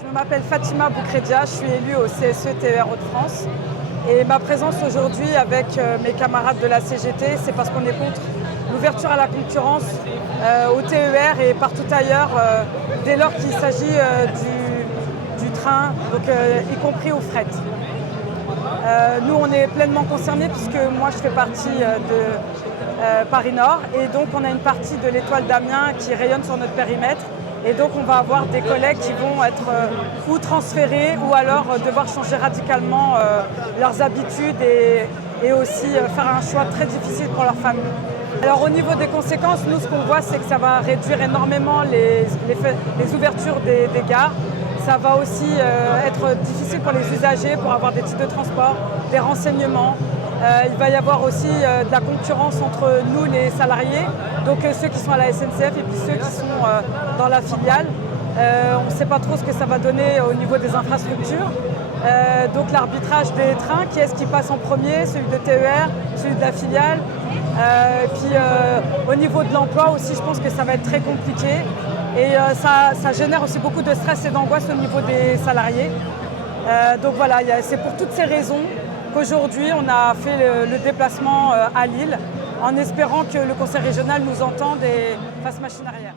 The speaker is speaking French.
Je m'appelle Fatima Boukredia, je suis élue au CSE TER Hauts-de-France. Et ma présence aujourd'hui avec mes camarades de la CGT, c'est parce qu'on est contre l'ouverture à la concurrence au TER et partout ailleurs, dès lors qu'il s'agit du train, donc, y compris au fret. Nous, on est pleinement concernés puisque moi, je fais partie de Paris Nord et donc on a une partie de l'étoile d'Amiens qui rayonne sur notre périmètre. Et donc on va avoir des collègues qui vont être ou transférés ou alors devoir changer radicalement leurs habitudes et aussi faire un choix très difficile pour leur famille. Alors au niveau des conséquences, nous ce qu'on voit c'est que ça va réduire énormément les ouvertures des gares. Ça va aussi être difficile pour les usagers pour avoir des titres de transport, des renseignements. Il va y avoir aussi de la concurrence entre nous, les salariés, donc ceux qui sont à la SNCF et puis ceux qui sont dans la filiale. On ne sait pas trop ce que ça va donner au niveau des infrastructures. Donc l'arbitrage des trains, qui est-ce qui passe en premier, celui de TER, celui de la filiale. Puis au niveau de l'emploi aussi, je pense que ça va être très compliqué. Et ça génère aussi beaucoup de stress et d'angoisse au niveau des salariés. Donc voilà, c'est pour toutes ces raisons qu'aujourd'hui on a fait le déplacement à Lille en espérant que le conseil régional nous entende et fasse machine arrière.